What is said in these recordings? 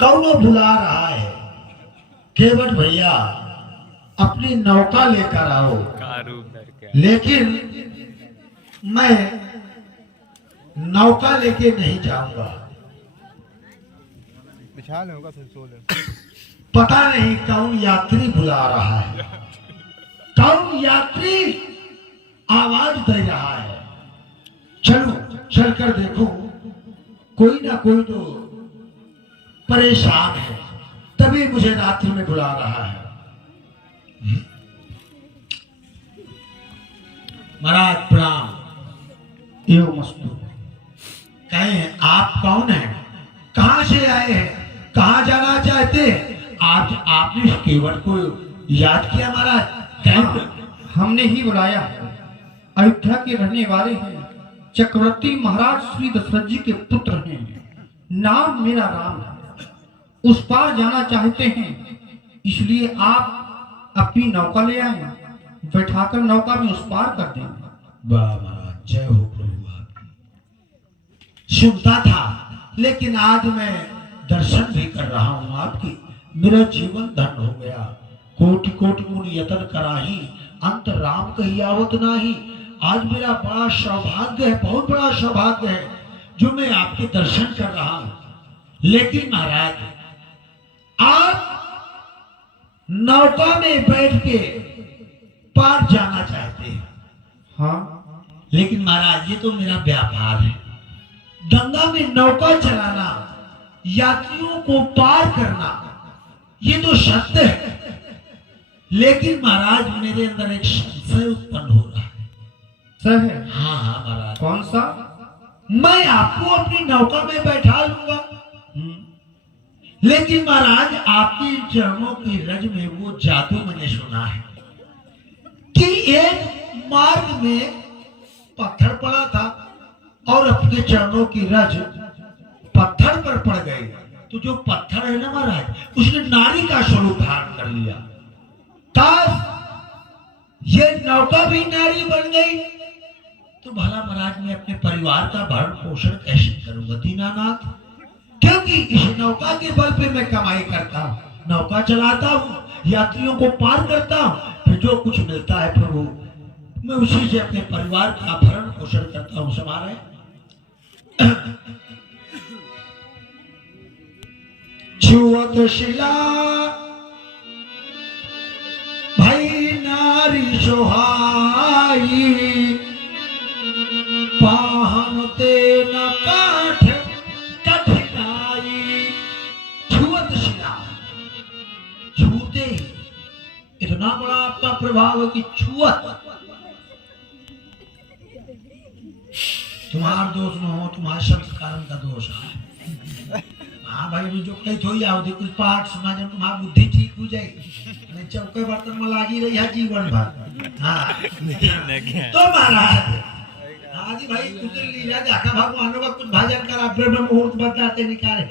कौनो बुला रहा है, केवट भैया अपनी नौका लेकर आओ। लेकिन मैं नौका लेके नहीं जाऊंगा। पता नहीं कौन यात्री बुला रहा है, कौन यात्री आवाज दे रहा है। चलो चलकर देखो, कोई ना कोई तो परेशान है, तभी मुझे रात्रि में बुला रहा है। महाराज प्रणाम। यो मस्तु। कहें आप कौन हैं, कहां से आए हैं, कहां जाना चाहते हैं? आज आपने इस केवट को याद किया महाराज? हमने ही बुलाया है। अयोध्या के रहने वाले हैं, चक्रवर्ती महाराज श्री दशरथ जी के पुत्र हैं। नाम मेरा राम है। उस पार जाना चाहते हैं, इसलिए आप अपनी नौका ले आए, बैठाकर नौका में उस पार कर देंगे। वाह महाराज, जय हो प्रभु आपकी। सुनता था, लेकिन आज मैं दर्शन भी कर रहा हूँ आपकी। मेरा जीवन धन हो गया। कोटि कोटि मुनि यतन कराही, अंत राम कही आवत नाही। आज मेरा बड़ा सौभाग्य है, बहुत बड़ा सौभाग्य है, जो मैं आपके दर्शन कर रहा हूं। लेकिन महाराज, आप नौका में बैठ के पार जाना चाहते हैं। हाँ, लेकिन महाराज ये तो मेरा व्यापार है। गंगा में नौका चलाना, यात्रियों को पार करना, ये तो सत्य है। लेकिन महाराज मेरे अंदर एक संशय उत्पन्न हो रहा है। सर है? हाँ हाँ महाराज। कौन सा? मैं आपको अपनी नौका में बैठा लूंगा, लेकिन महाराज आपके चरणों की रज में वो जादू मैंने सुना है कि एक मार्ग में पत्थर पड़ा था और अपने चरणों की रज पत्थर पर पड़ गई। तो जो पत्थर है ना महाराज, उसने नारी का स्वरूप धारण कर लिया। काश ये नौका भी नारी बन गई तो भला महाराज मैं अपने परिवार का भरण पोषण कैसे करूंगा दीनानाथ? क्योंकि इस नौका के बल पे मैं कमाई करता हूँ, नौका चलाता हूँ, यात्रियों को पार करता हूँ, फिर जो कुछ मिलता है प्रभु मैं उसी से अपने परिवार का भरण पोषण करता हूँ। समा रहे छुअत शिला भाई नारी सोहाई, पाहनते न काठ कठिनाई। छुअत शिला, छूते ही इतना बड़ा आपका प्रभाव है कि छुअत। तुम्हारा दोष न हो, तुम्हारे संस्कार का दोष है। हाँ भाई, अभी जो कहीं थोड़ी आओ कुछ पाठ सुना जब तुम्हारी बुद्धि ठीक हो जाएगी। चौके बर्तन में लागी रही है जीवन भर। हाँ तो महाराज हाजी भाई कुछ लीला जाका भगवानों का कुछ भजन करा, ब्रह्म मुहूर्त बताते निकाले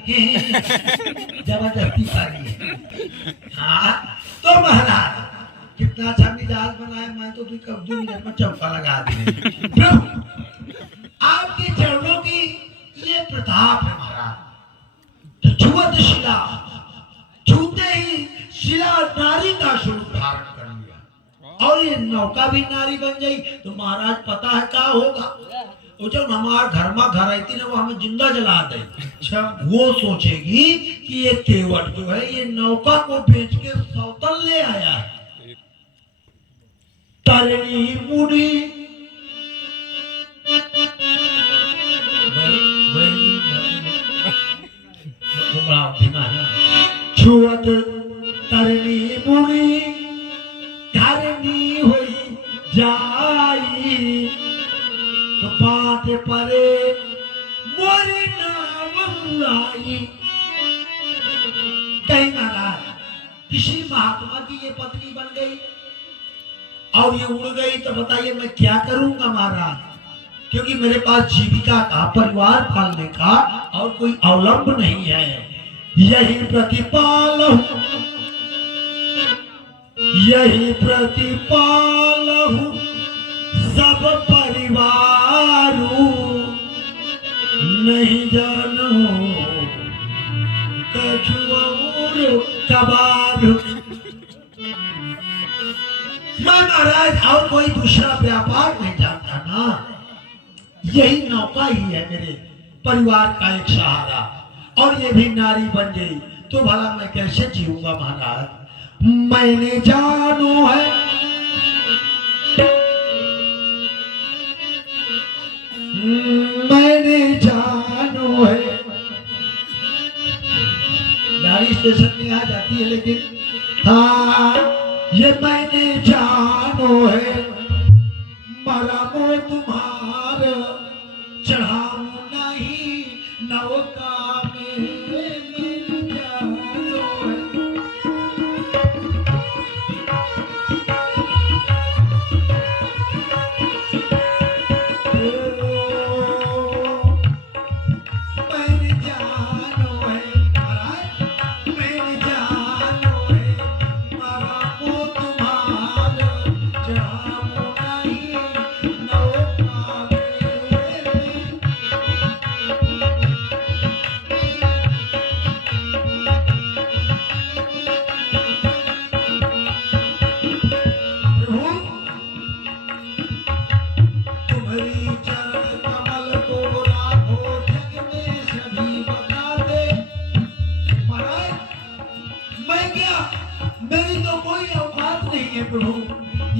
जबरदस्ती पारी। हाँ तो महाराज कितना अच्छा मिजाज बनाया, मैं तो कब्जू मिनट में चौका लगा दी। आपके चरणों की ये प्रताप है महाराज। छुअत शिला, छूते ही शिला नारी का स्वरूप धारण कर लिया और ये नौका भी नारी बन गई। तो महाराज पता है क्या होगा? वो जब हमारे घर में घर आई थी ना, वो हमें जिंदा जला दे। अच्छा, वो सोचेगी कि ये केवट जो है ये नौका को बेच के सौतन ले आया है। तरणी मुड़ी छुअत तरनी मुड़ी धरनी हुई जाई, तो बात परे मोरी नाम आई। कहीं महाराज किसी महात्मा की ये पत्नी बन गई और ये उड़ गई, तो बताइए मैं क्या करूंगा महाराज? क्योंकि मेरे पास जीविका का, परिवार पालने का और कोई अवलंब नहीं है। यही प्रतिपाल हूं, यही प्रतिपाल हूं सब परिवार। नहीं जानो कछुआ कबाब। मैं महाराज और कोई दूसरा व्यापार नहीं जानता ना, यही नौका ही है मेरे परिवार का एक सहारा, और ये भी नारी बन गई तो भला मैं कैसे जीऊंगा महाराज। मैंने जानो है मैंने जानो है, गाड़ी स्टेशन में आ जाती है लेकिन हाँ ये मैंने जानो है, मरमो तुम्हार चढ़ाऊ नहीं नौका में, मैंने जानो है। मैंने जानो है महाराज, मैंने जानो है, मरमो तुम्हार चढ़ाऊ नहीं नौका में। तुम्हारी चरण कमल को राखो जग में सभी बता दे। महाराज मैं क्या, मेरी तो कोई औकात नहीं है प्रभु,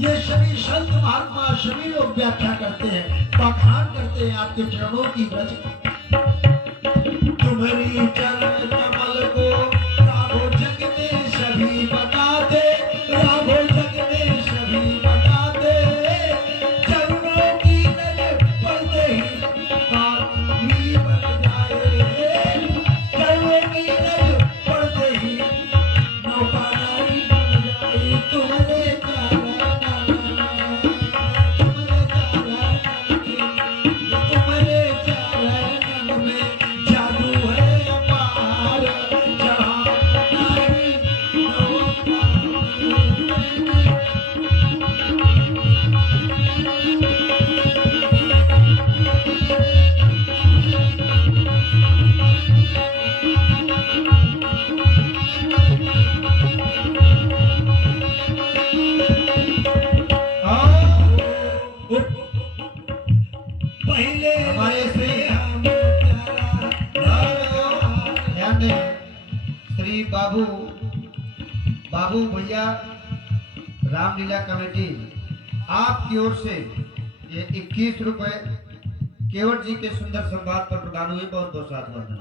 ये सभी संत महात्मा सभी लोग व्याख्या करते हैं, बखान करते हैं आपके चरणों की रज। तुम्हारी चरण कमल को राखो जग में सभी बता दे, राखो जग में सभी बता दे। चरणों की नजर पड़ते ही पापी बन जाए, चरणों की नजर पड़ते ही नौकादारी बन जाए। तुम्हारे चरण में जादू है अपार, जहाँ नहीं नौका। पहले हमारे से हम ध्यान दें, श्री बाबू भैया रामलीला कमेटी आपकी ओर से ये 21 रुपए केवट जी के सुंदर संवाद पर प्रदान हुए, बहुत बहुत साथ वंदन।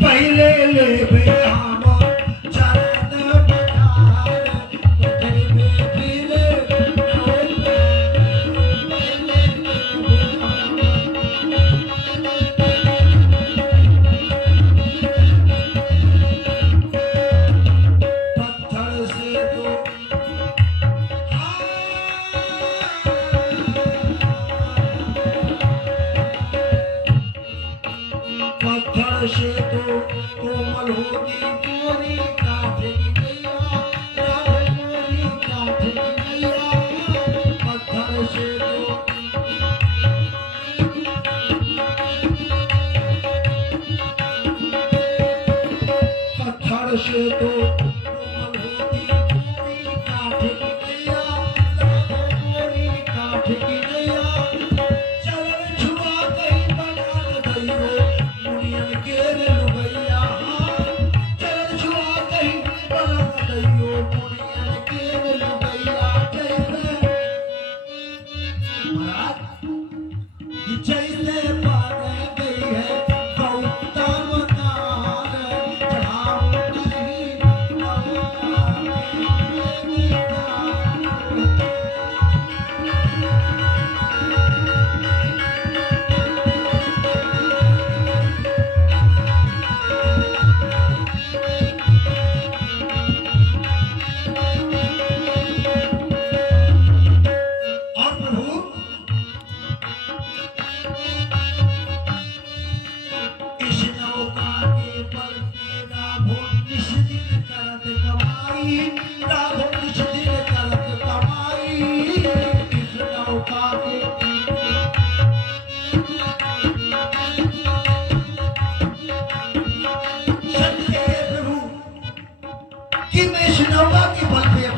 पहले ले हम चरण पठार, पठे में फिर पत्थर से तो पत्थर से तो कोमल होगी मोरी काठ की नैया, राधे मोरी काठ की नैया। पत्थर से तो पत्थर से तो कोमल होगी मोरी काठ की नैया, राधे मोरी काठ की नैया। चरण छुआ कहीं बना दैयो मुनियन के लुगैया, चरण छुआ कहीं बना दैयो मुनियन के लुगैया। महाराज ये जैसे पाने गई है गौतम नार, चढ़ाऊ नहीं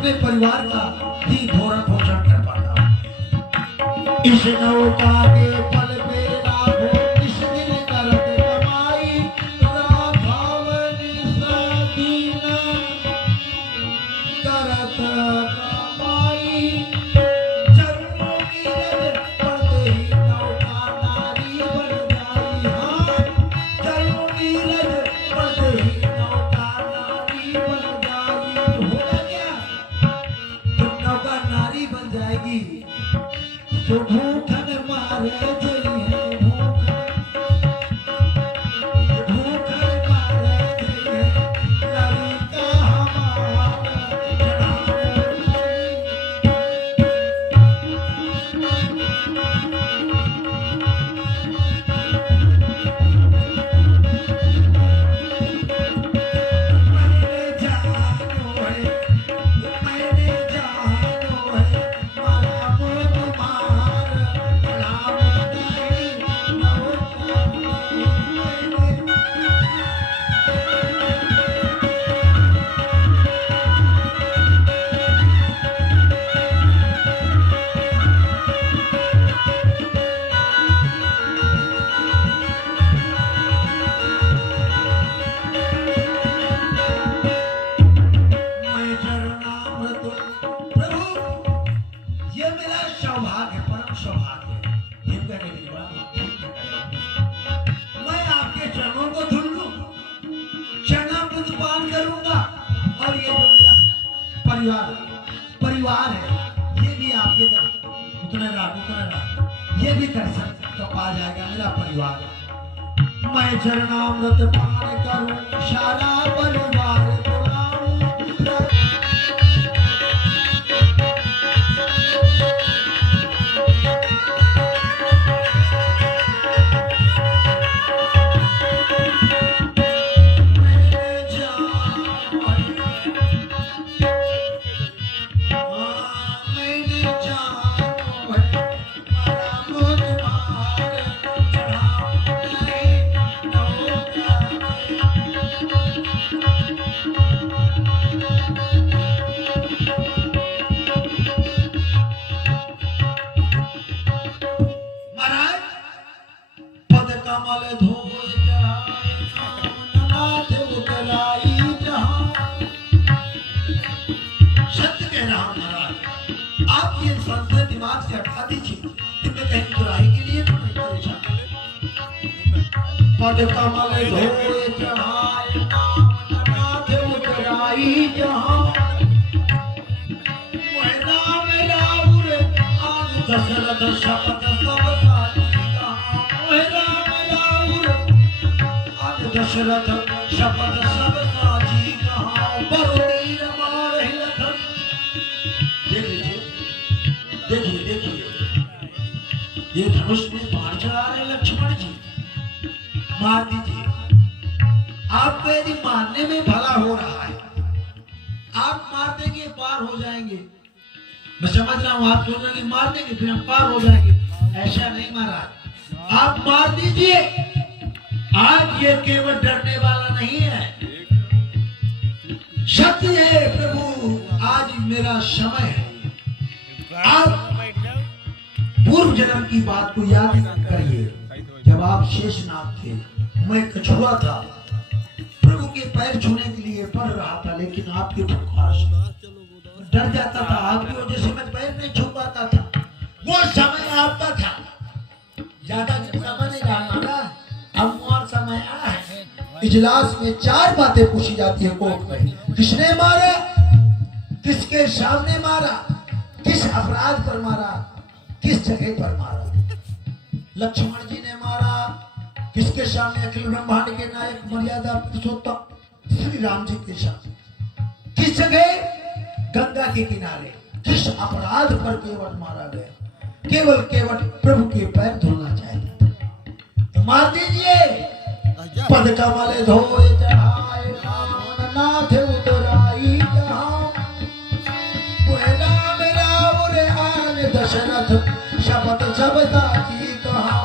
अपने परिवार का ही भरण पोषण कर पाता हूँ। इस नौका के पल पे राघो इस दिन करत कमाई राघवनी सदीना करत कमाई चरणों की रज पड़ते ही नौका नारी बन जाई। हाँ चरणों की रज पड़ते ही नौका नारी बन जाई। होगा क्या जब नौका नारी बन जाएगी तो भूखन मारे जई है भूखन मारे जई है ललिता हमारा चढ़ाई। मैंने जानो है मारा मोद मार राम नहीं नौका मैंने मैं चरणामृत प्रभु ये मेरा सौभाग्य परम सौभाग्य है। ये कहने के बाद मैं आपके चरणों को धुल लूं चरणामृत पान करूंगा और ये जो मेरा परिवार है ये भी आपके तरफ उतने रात ये भी कर सकता तो पा जाएगा मेरा परिवार। मैं चरणामृत पान करूं सारा परिवार बुलाऊं कमल धोए चढ़ाए नाथ उतराई जहां। सत्य कह रहा हूं महाराज आप ये संशय दिमाग से हटा दीजिए कि मैं कहीं बुराई के लिए तो नहीं परेशान। पद कमल धोए चढ़ाए नाथ उतराई जहां वह नाम राउर आन दशरथ शपथ सब साची कहां। वह राम दशरथ शपथ सब साची कहां बरुणी मार लखन। देख लीजिए देखिए देखिए ये धनुष में बाण चला रहे लक्ष्मण जी मार दीजिए। आपको यदि मारने में भला हो रहा है आप मार देंगे पार हो जाएंगे। मैं समझ रहा हूं आप सोच रहे हैं मार देंगे फिर हम पार हो जाएंगे। ऐसा नहीं महाराज आप मार दीजिए। आज ये केवल डरने वाला नहीं है सत्य है प्रभु आज मेरा समय है। आप पूर्व जन्म की बात को याद करिए जब आप शेषनाग थे मैं कछुआ था प्रभु के पैर छूने के लिए पढ़ रहा था लेकिन आपके पुकार से डर जाता था आपकी वजह से मैं पैर नहीं छू पाता था। वो समय आपका था ज्यादा समय नहीं रहा अब और समय आया है। इजलास में 4 बातें पूछी जाती है कोर्ट में किसने मारा किसके सामने मारा किस अपराध पर मारा किस जगह पर मारा। लक्ष्मण जी ने मारा किसके सामने अखिल ब्रह्मांड के नायक मर्यादा पुरुषोत्तम श्री राम जी के सामने किस जगह गंगा के किनारे किस अपराध पर केवट मारा गया। केवल केवट प्रभु के पैर धुलना चाहिए तो मार दीजिए। पद कमल धोए चढ़ाए नाथ उतराई जहां राम राउर आन दशरथ शपथ सब साची कहा।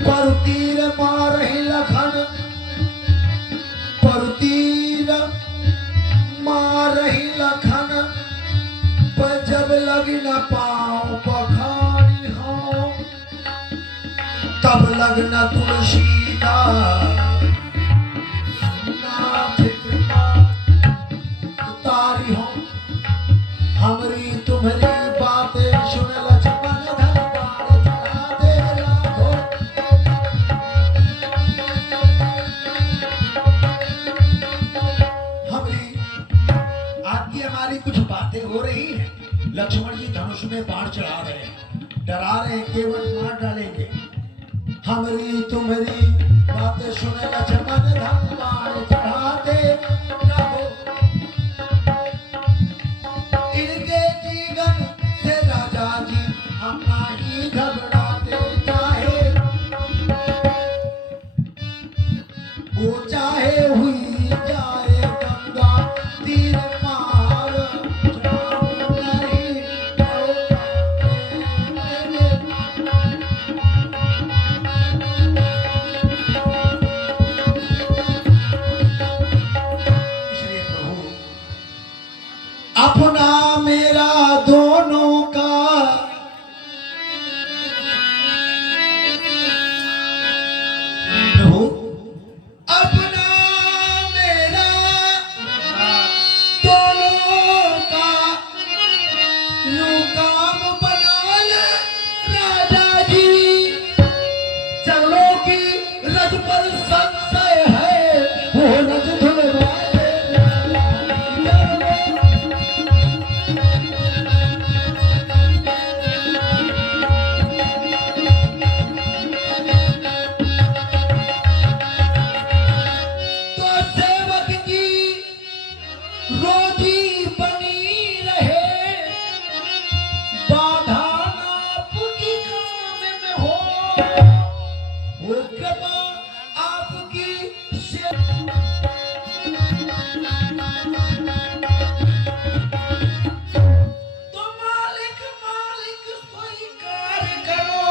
पर तीर मारहि लखन पर तीर मारहि लखन तब लगना तुलसी का नाथ कृपा उतारी हो हमरी तुम्हारी बातें सुन लक्ष्मण धन चढ़ा दे राघो। आपकी हमारी कुछ बातें हो रही हैं। लक्ष्मण जी धनुष में बाण चढ़ा रहे हैं, डरा रहे हैं, केवल मार डालेंगे। हमारी तुम्हारी बातें सुने लक्ष्मण धन बाण चढ़ा दे राघो। इनके जीवन से राजा जी हम नहीं घबराते, चाहे वो चाहे हुई जाए गंगा तीर पार जाऊं नहीं इसलिए प्रभु अपना मेरा दोनों का प्रभु अपना मेरा दोनों का यूं काम बना ले राजा जी। चरणों की रज पर संशय है वो रज धुलवा दे तो सेवक की रोजी बनी रहे, बाधा आपकी काम में हो कृपा आपकी से तो मालिक मालिक स्वीकार करो।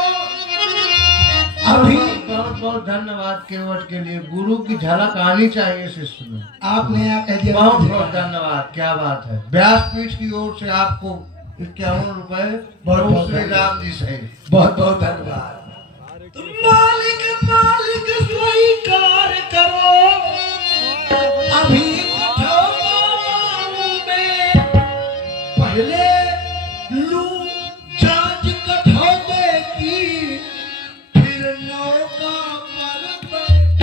अभी बहुत बहुत धन्यवाद केवट के लिए। गुरु की झलक आनी चाहिए शिष्य में। आपने यहाँ कह दिया बहुत बहुत धन्यवाद, क्या बात है। व्यासपीठ की ओर से आपको 51 रुपए बहुत बहुत श्री राम जी से। बहुत बहुत धन्यवाद। तो मालिक मालिक स्वीकार करो। अभी कठौती में पहले लू जांच कठौते की, फिर नौका पर बैठ।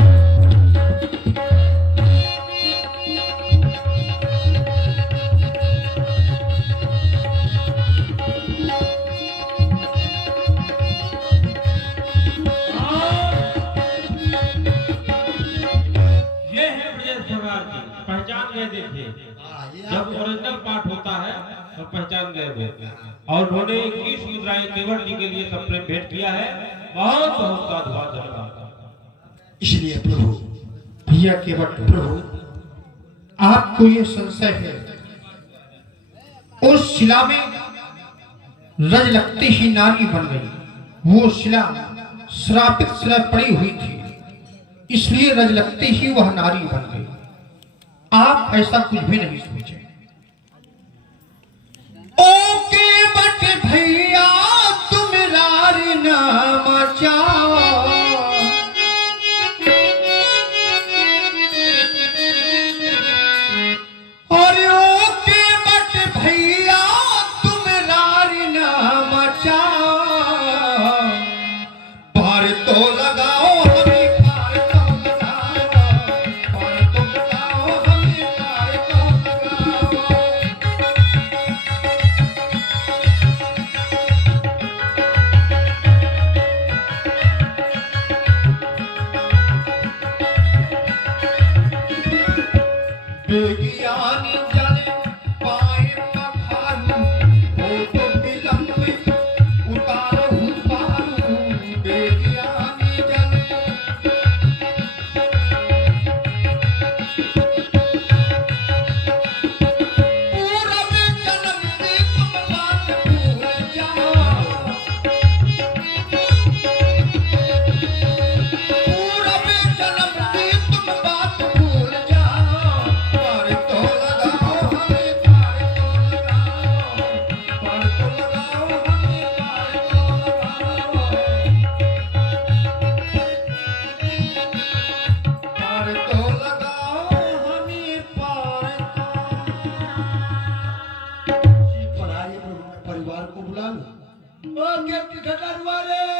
ये है ब्रजेश सरदार जी, पहचान गए थे। जब ओरिजिनल पाठ होता है तो पहचान गए थे। और उन्होंने 21 मुद्राएं केवट जी के लिए सबने भेंट किया है। बहुत बहुत साधुवाद धन्यवाद। इसलिए प्रभु भैया केवट प्रभु आपको ये संशय है, उस शिला में रज लगते ही नारी बन गई। वो शिला श्रापित शिला पड़ी हुई थी, इसलिए रज लगते ही वह नारी बन गई। आप ऐसा कुछ भी नहीं सोचे। ओ केवट भैया तुम नारी ना मचाओ, और ओ केवट भैया तुम नारी ना मचाओ। पार तो लगाओ हमें, पार तो लगाओ, पार तो लगाओ हमें, पार तो लगाओ। ठंडा हुआ रे